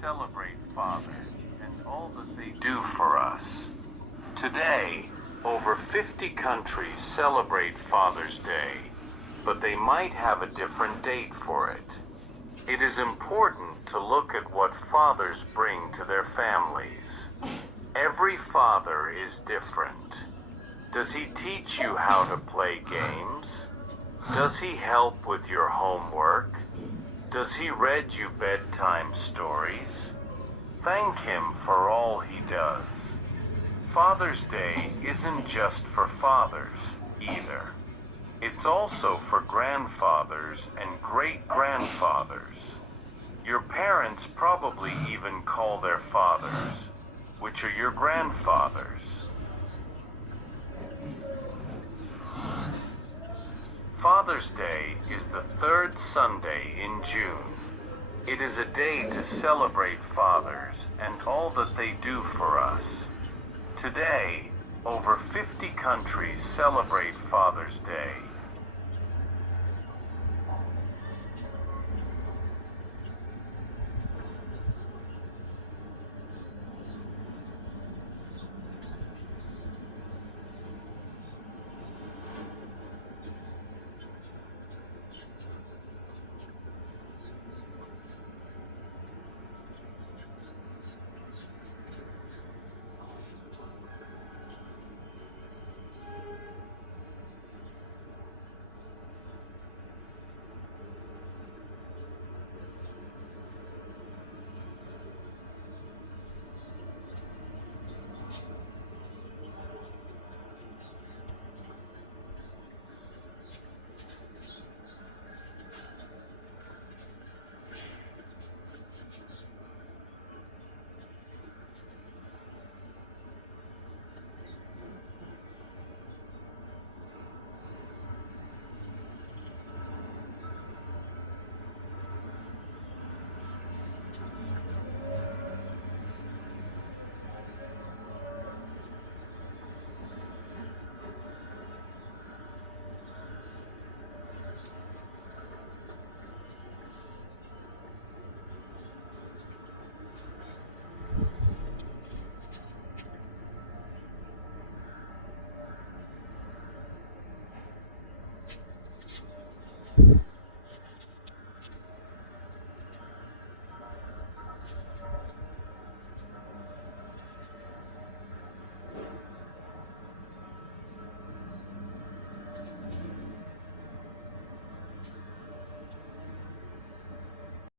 celebrate fathers and all that they do for us. Today, over 50 countries celebrate Father's Day, but they might have a different date for it. It is important to look at what fathers bring to their families. Every father is different. Does he teach you how to play games? Does he help with your homework? Does he read you bedtime stories? Thank him for all he does. Father's Day isn't just for fathers, either. It's also for grandfathers and great-grandfathers. Your parents probably even call their fathers, which are your grandfathers. Father's Day is the third Sunday in June. It is a day to celebrate fathers and all that they do for us. Today, over 50 countries celebrate Father's Day,